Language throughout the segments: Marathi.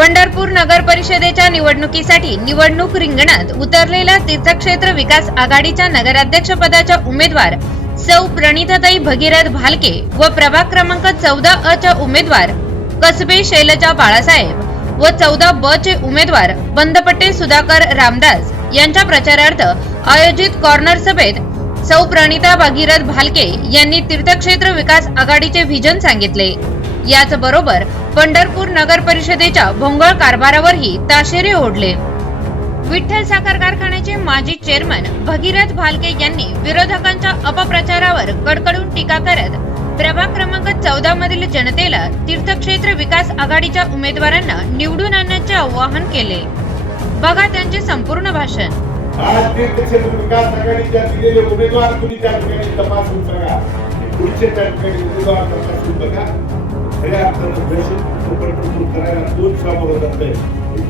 पंढरपूर नगर परिषदेच्या निवडणुकीसाठी निवडणूक रिंगणात उतरलेल्या तीर्थक्षेत्र विकास आघाडीच्या नगराध्यक्षपदाच्या उमेदवार सौ प्रणिताताई भगीरथ भालके व प्रभाग क्रमांक चौदा अ च्या उमेदवार कसबे शैलजा बाळासाहेब व चौदा ब चे उमेदवार बंदपट्टे सुधाकर रामदास यांच्या प्रचारार्थ आयोजित कॉर्नर सभेत सौ प्रणिता भागीरथ भालके यांनी तीर्थक्षेत्र विकास आघाडीचे व्हिजन सांगितले. याचबरोबर पंढरपूर नगर परिषदेच्या भोंगळ कारभारावरही ताशेरे ओढले. विठ्ठल साखर कारखान्याचे माजी चेअरमन भगीरथ भालके यांनी विरोधकांच्या अपप्रचारावर कडकडून टीका करत प्रभाग क्रमांक चौदा मधील जनतेला तीर्थक्षेत्र विकास आघाडीच्या उमेदवारांना निवडून आणण्याचे आवाहन केले. बघा त्यांचे संपूर्ण भाषण. आज तीर्थक्षेत्र विकास आघाडीच्या दिलेले उमेदवार तुम्ही त्या ठिकाणी तपासून सांगा पुढचे त्या ठिकाणी उमेदवार तपासून बघा खऱ्या अर्थानं दहशत पंढरपूर करायला दोन सामोरं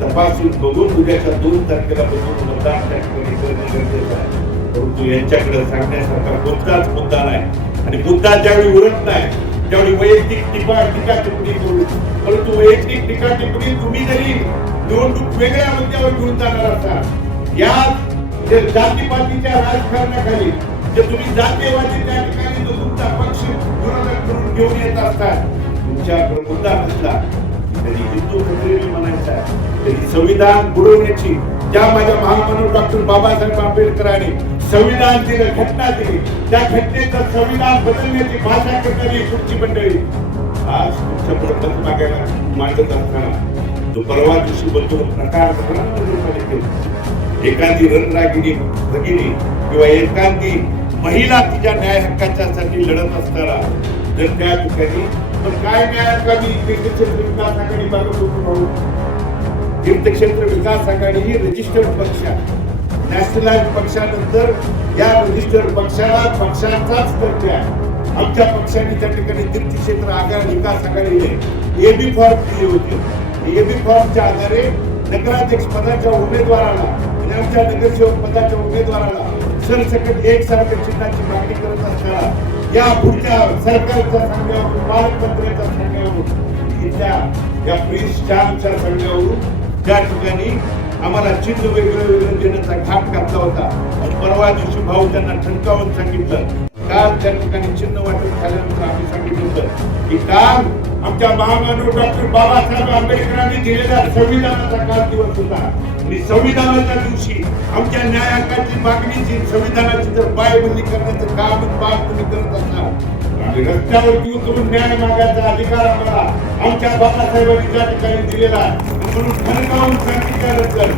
तपासून बघून उद्याच्या दोन तारखेला बघून मतदान त्या ठिकाणी करणं गरजेचं आहे. परंतु यांच्याकडे सांगण्यासारखा कोणताच मुद्दा नाही. आणि मुद्दा ज्यावेळी उरत नाही त्यावेळी वैयक्तिक टिपा टीका टिप्पणी करू. परंतु वैयक्तिक टीका टिप्पणी तुम्ही जरी निवडणूक वेगळ्या मुद्द्यावर घेऊन जाणार असाल या जातीपातीच्या राजकारणाखाली जे तुम्ही जातीयवादी त्या ठिकाणी जो तुमचा पक्ष विरोधक करून घेऊन येत असतात तुमच्याकडे मुद्दा नसला तरी हिंदू खत्रीने म्हणायचा तरी संविधान बुडवण्याची ज्या माझ्या महामानव डॉक्टर बाबासाहेब आंबेडकरांनी संविधान दिलं घटना दिली त्या घटनेचं संविधान बदलण्याची भाषा करणारी पुढची मंडळी आज तुमच्या मत मागायला मांडत असताना तो परवा दिवशी बोलतो प्रकार नगरपालिकेत. एखादी रणरागिणी भगिनी किंवा एखादी महिला तिच्या न्याय हक्काच्यासाठी लढत असताना जर त्या ठिकाणी पण काय न्याय हक्काने तीर्थक्षेत्र विकास आघाडी मागत तीर्थक्षेत्र विकास आघाडी ही रजिस्टर्ड पक्ष आहे. नॅशनलाइज पक्षानंतर या रजिस्टर्ड पक्षाला पक्षाचाच दर्जा आहे. आमच्या पक्षाने त्या ठिकाणी तीर्थक्षेत्र आघाडी विकास आघाडीने एबी फॉर्म दिले होते. एबी फॉर्मच्या आधारे नगराध्यक्ष पदाच्या उमेदवाराला आणि आमच्या नगरसेवक पदाच्या उमेदवाराला सरसकट एकसारख्या चिन्हाची मागणी करत असताना या पुढच्या सरकारच्या सांगण्यावरून पालकमंत्र्यांच्या सांगण्यावरून इथल्या या प्रिन्स चारच्या सांगण्यावरून त्या ठिकाणी आम्हाला चिन्ह वेगळं वेगळं देण्याचा घाट घातला होता आणि परवा दिवशी भाऊ त्यांना ठणकावून सांगितलं. काल त्या ठिकाणी चिन्ह वाटप झाल्यानंतर आम्ही सांगितलं होतं की काल आमच्या महामानव डॉक्टर बाबासाहेब आंबेडकरांनी दिलेल्या संविधानाचा काल दिवस होता. आणि संविधानाच्या दिवशी आमच्या न्यायाकाची मागणीची संविधानाची जर पायबंदी करण्याचं काम आणि तुम्ही करत असणार आणि रस्त्यावर येऊन न्याय मागायचा अधिकार आम्हाला आमच्या बाबासाहेबांनी त्या ठिकाणी दिलेला आहे. म्हणून ठणकावून सांगितल्यानंतर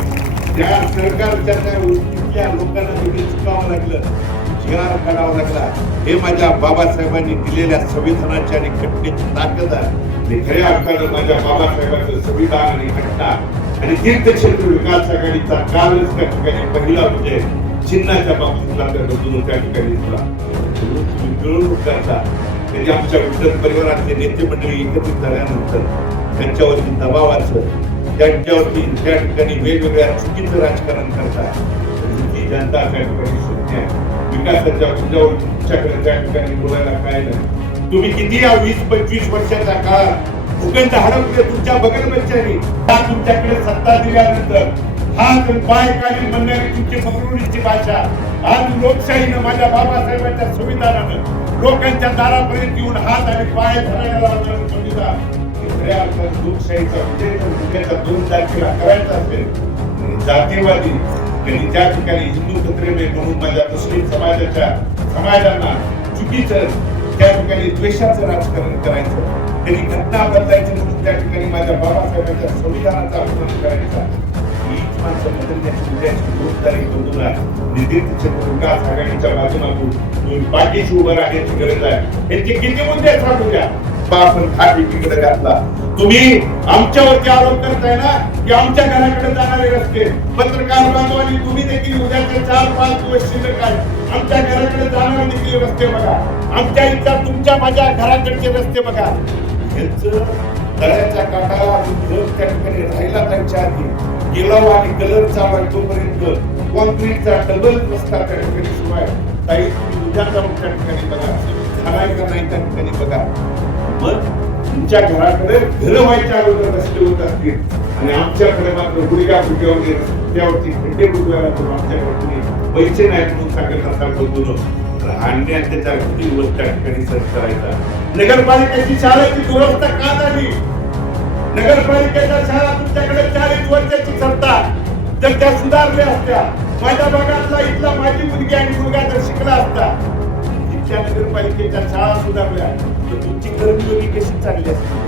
त्या सरकारच्या त्या गोष्टीतल्या लोकांना तुम्ही चुकावं लागलं जिहार काढावा लागला हे माझ्या बाबासाहेबांनी दिलेल्या संविधानाची आणि घटनेची ताकद आहे आणि खऱ्या अर्थानं माझ्या बाबासाहेबांचं संविधान आणि घटना आणि तीर्थक्षेत्र विकास आघाडीचा कालच त्या ठिकाणी पहिला विजय चिन्हाच्या बाबतीतला त्या बदलून त्या ठिकाणी झाला तुम्ही मिळवणूक करता म्हणजे आमच्या विठ्ठल परिवारातले नेते मंडळी एकत्रित झाल्यानंतर त्यांच्यावरती दबावाचं त्यांच्यावरती त्या ठिकाणी वेगवेगळ्या चुकीचं राजकारण करतात. ही जनता त्या ठिकाणी शून्य आहे. विकासाच्या तुमच्यावर तुमच्याकडे त्या ठिकाणी बोलायला काय नाही. तुम्ही किती या वीस पंचवीस वर्षाचा काळात भूखंड हडपले तुमच्या बगलबच्च्यानी हा तुमच्याकडे सत्ता दिल्यानंतर हात आणि पाय काढी म्हणणारी तुमची फसवणीची भाषा आज लोकशाहीनं माझ्या बाबासाहेबांच्या संविधानानं लोकांच्या दारापर्यंत येऊन हात आणि पाय धरायला लावणारं संविधान. खऱ्या लोकशाहीचा विजय दोन तारखेला करायचा असेल. आणि जातीवादी त्यांनी त्या ठिकाणी हिंदू खत्रेमे म्हणून माझ्या मुस्लिम समाजाच्या समाजांना चुकीचं त्या ठिकाणी द्वेषाचं राजकारण करायचं. त्यांनी घटना बदलायची म्हणून त्या ठिकाणी माझ्या बाबासाहेबांच्या संविधानाचा अपमान करायचा. हीच माणसं बदलण्याची म्हणजे उद्याची जबाबदारी तारीख बंधूला निधीर विकास आघाडीच्या माध्यमातून तुम्ही पाठीशी उभं राहण्याची गरज आहे. यांचे किती मुद्दे सांगू द्या. आपण खाट एकीकडे घातला. तुम्ही आमच्यावरती आरोप करताय ना की आमच्या घराकडे जाणारे रस्ते पत्रकार बांधवांनी तुम्ही देखील उद्याचे चार पाच दिवस शिल्लक आहे. आमच्या घराकडे जाणारे देखील रस्ते बघा. आमच्या इथं तुमच्या माझ्या घराकडचे रस्ते बघा. यांचं तळ्याच्या काठाला घर त्या ठिकाणी राहिला त्यांच्या आधी. गेलाव आणि कलर चालवाय तोपर्यंत. कॉन्क्रीटचा डबल रस्ता त्या ठिकाणी शिवाय ताई तुम्ही उद्या जाऊन त्या ठिकाणी बघा. झालाय का नाही त्या ठिकाणी बघा. मग तुमच्या घराकडे घर व्हायच्या अगोदर रस्ते होत असतील. आणि आमच्याकडे मात्र गुडघ्या गुडघ्यावरती रस्त्यावरती खड्डे बुडवायला आमच्याकडे पैसे नाहीत म्हणून सांगत असाल बघून अन्याय त्याच्या किती दिवस त्या ठिकाणी करायचा? नगरपालिकेची शाळेची दुरवस्था का झाली? नगरपालिकेच्या शाळा तुमच्याकडे चाळीस वर्षाची सत्ता. जर त्या सुधारल्या असत्या माझ्या भागातला इथला माझी मुलगी आणि मुलगा जर शिकला असता इथल्या नगरपालिकेच्या शाळा सुधारल्या तर तुमची कर्मयोगी कशी चालली असती?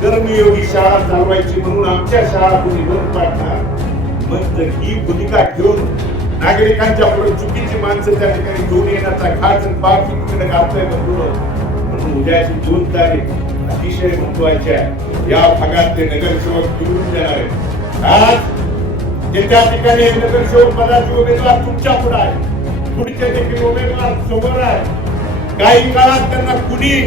कर्मयोगी शाळा चालवायची म्हणून आमच्या शाळा कोणी बंद पाडणार? मग जर ही भूमिका घेऊन नागरिकांच्या पुढे चुकीची माणसं त्या ठिकाणी घेऊन येण्याचा खास बाब तिकडे घातलाय म्हणून म्हणून उद्याची दोन तारीख अतिशय महत्वाची आहे. या भागातले नगरसेवक निवडून देणार आहेत. आज जे त्या ठिकाणी नगरसेवक पदाचे उमेदवार तुमच्यापुढे आहे पुढचे देखील उमेदवार समोर आहे काही काळात त्यांना कुणी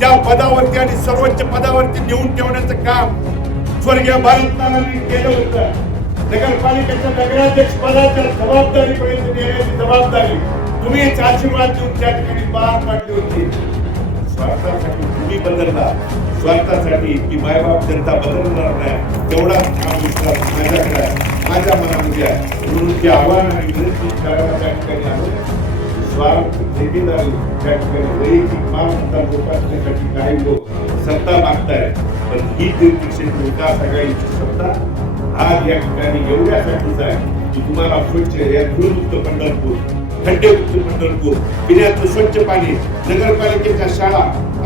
त्या पदावरती आणि सर्वोच्च पदावरती नेऊन ठेवण्याचं काम स्वर्गीय भारत केलं होतं. नगरपालिकेच्या नगराध्यक्ष पदाच्या जबाबदारीपर्यंत नेण्याची जबाबदारी तुम्हीच आशीर्वाद देऊन त्या ठिकाणी पार पाडली होती. स्वार्थासाठी तुम्ही बदलला स्वार्थासाठी की मायबाप जनता बदलणार नाही. तेवढा हा विश्वास माझ्याकडे माझ्या मनामध्ये आहे. म्हणून ते आव्हान आणि विनंती करायला त्या ठिकाणी आलो. स्वार्थ ठेकेदारी त्या ठिकाणी वैयक्तिक मालमत्ता जोपासण्यासाठी काही लोक सत्ता मागतायत. पण ही तीर्थक्षेत्र विकास आघाडीची सत्ता. आज या ठिकाणी एवढ्यासाठीच आहे की तुम्हाला स्वच्छ या धूळमुक्त पंढरपूर खड्डेमुक्त पंढरपूर पिण्याचं स्वच्छ पाणी नगरपालिकेच्या शाळा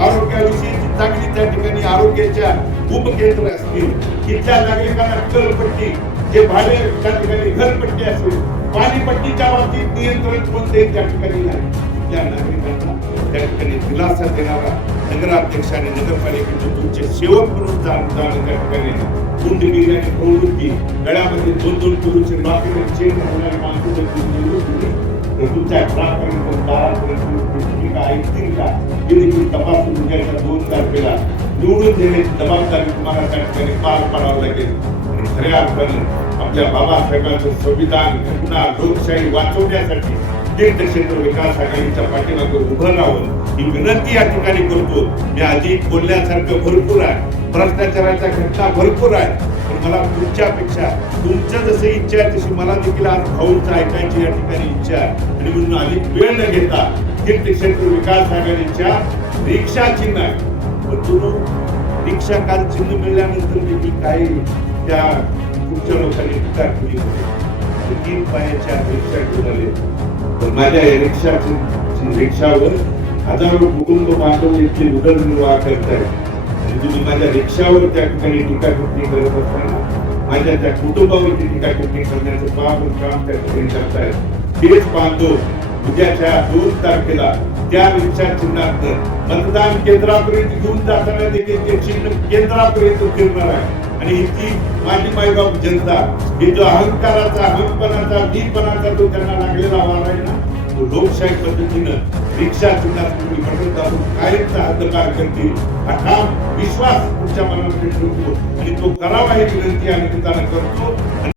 आरोग्याविषयीची चांगली त्या ठिकाणी आरोग्याच्या उपकेंद्र असतील तिथल्या नागरिकांना घरपट्टी जे भाडे त्या ठिकाणी घरपट्टी असेल पाणीपट्टीच्या बाबतीत नियंत्रण कोणतेही त्या ठिकाणी नाही. त्या नागरिकांना त्या ठिकाणी दिलासा देणारा नगराध्यक्ष आणि नगरपालिकेचे तुमचे सेवक म्हणून जाण जाणं त्या ठिकाणी गुंडगिरी आणि प्रवृत्ती गळ्यामध्ये दोन दोन किलोचे बाकी चेन माणसं तुमच्या घरापर्यंत दारापर्यंत ऐकतील का हे देखील तपासून उद्याच्या दोन तारखेला निवडून देण्याची जबाबदारी तुम्हाला त्या ठिकाणी पार पाडावं लागेल आणि खऱ्या अर्थानं आपल्या बाबासाहेबांचं संविधान घटना लोकशाही वाचवण्यासाठी तीर्थक्षेत्र विकास आघाडीच्या पाठीमागे उभं राहून ही विनंती या ठिकाणी करतो. मी आधी बोलण्यासारखं भरपूर आहे. भ्रष्टाचाराच्या घटना भरपूर आहे. पण मला तुमच्यापेक्षा तुमच्या जसं इच्छा आहे तशी मला देखील आज भाऊंचं ऐकायची या ठिकाणी इच्छा आहे. आणि म्हणून अधिक वेळ न घेता तीर्थक्षेत्र विकास आघाडीच्या रिक्षा चिन्ह आहे. परंतु रिक्षा काल चिन्ह मिळाल्यानंतर देखील काही त्या पुढच्या लोकांनी टीका केली होती. तीन पायाच्या रिक्षा घेऊन आले तर माझ्या या रिक्षाची रिक्षावर हजारो कुटुंब बांधव इथले उदरनिर्वाह करतायत. आणि तुम्ही माझ्या रिक्षावर त्या ठिकाणी टीका करत असताना माझ्या त्या कुटुंबावरती टीका करण्याचं पाप काम त्या ठिकाणी करतायत. तेच पाहतो उद्याच्या दोन तारखेला त्या रिक्षा चिन्हात मतदान केंद्रापर्यंत घेऊन जाताना देखील ते चिन्ह केंद्रापर्यंत फिरणार आहे. आणि इथली माझी मायबाप जनता ही जो अहंकाराचा अहंपणाचा मीपणाचा जो त्यांना लागलेला वार आहे ना तो लोकशाही पद्धतीनं रिक्षा चिन्हात तुम्ही पटत दाबून कायमचा हद्दपार करतील. हा ठाम विश्वास तुमच्या मनामध्ये ठेवतो आणि तो करावा ही विनंती आम्ही आणि करतो.